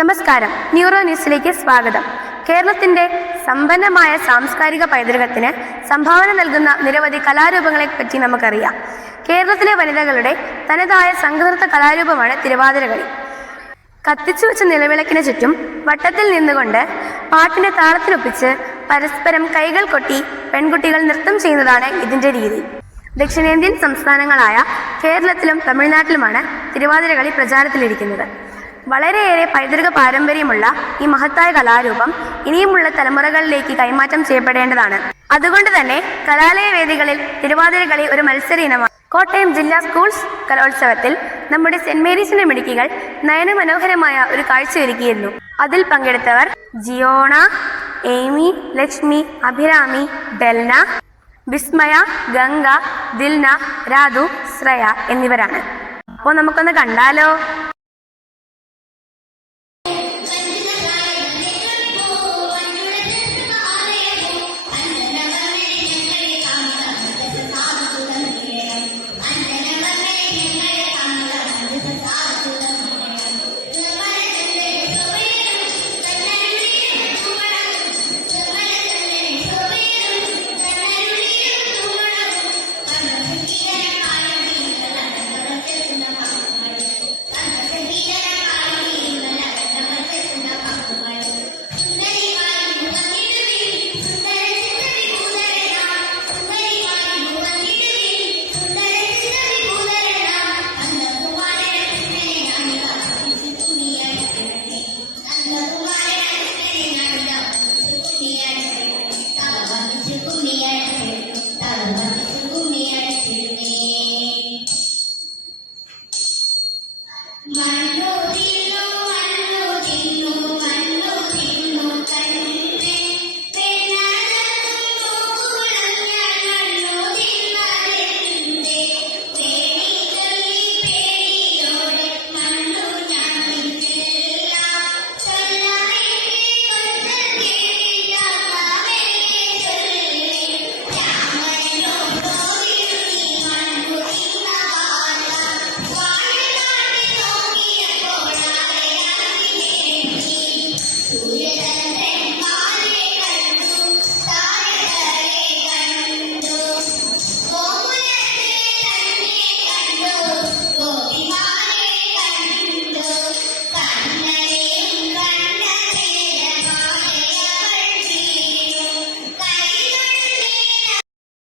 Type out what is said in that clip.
നമസ്കാരം, ന്യൂറോ ന്യൂസിലേക്ക് സ്വാഗതം. കേരളത്തിന്റെ സമ്പന്നമായ സാംസ്കാരിക പൈതൃകത്തിന് സംഭാവന നൽകുന്ന നിരവധി കലാരൂപങ്ങളെ പറ്റി നമുക്കറിയാം. കേരളത്തിലെ വനിതകളുടെ തനതായ സംഘനൃത്ത കലാരൂപമാണ് തിരുവാതിരകളി. കത്തിച്ചു വെച്ച നിലവിളക്കിന് ചുറ്റും വട്ടത്തിൽ നിന്നുകൊണ്ട് പാട്ടിന്റെ താളത്തിനൊപ്പിച്ച് പരസ്പരം കൈകൾ കൊട്ടി പെൺകുട്ടികൾ നൃത്തം ചെയ്യുന്നതാണ് ഇതിന്റെ രീതി. ദക്ഷിണേന്ത്യൻ സംസ്ഥാനങ്ങളായ കേരളത്തിലും തമിഴ്നാട്ടിലുമാണ് തിരുവാതിരകളി പ്രചാരത്തിലിരിക്കുന്നത്. വളരെയേറെ പൈതൃക പാരമ്പര്യമുള്ള ഈ മഹത്തായ കലാരൂപം ഇനിയുമുള്ള തലമുറകളിലേക്ക് കൈമാറ്റം ചെയ്യപ്പെടേണ്ടതാണ്. അതുകൊണ്ട് തന്നെ കലാലയ വേദികളിൽ തിരുവാതിരകളി ഒരു മത്സര ഇനമാണ്. കോട്ടയം ജില്ലാ സ്കൂൾസ് കലോത്സവത്തിൽ നമ്മുടെ സെന്റ് മേരീസിന്റെ മിടുക്കികൾ നയനമനോഹരമായ ഒരു കാഴ്ചയൊരുക്കിയിരുന്നു. അതിൽ പങ്കെടുത്തവർ ജിയോണ, എയ്മി, ലക്ഷ്മി, അഭിരാമി, ഡെൽന, വിസ്മയ, ഗംഗ, ദിൽന, രാധു, ശ്രേയ എന്നിവരാണ്. അപ്പോൾ നമുക്കൊന്ന് കണ്ടാലോ? Mano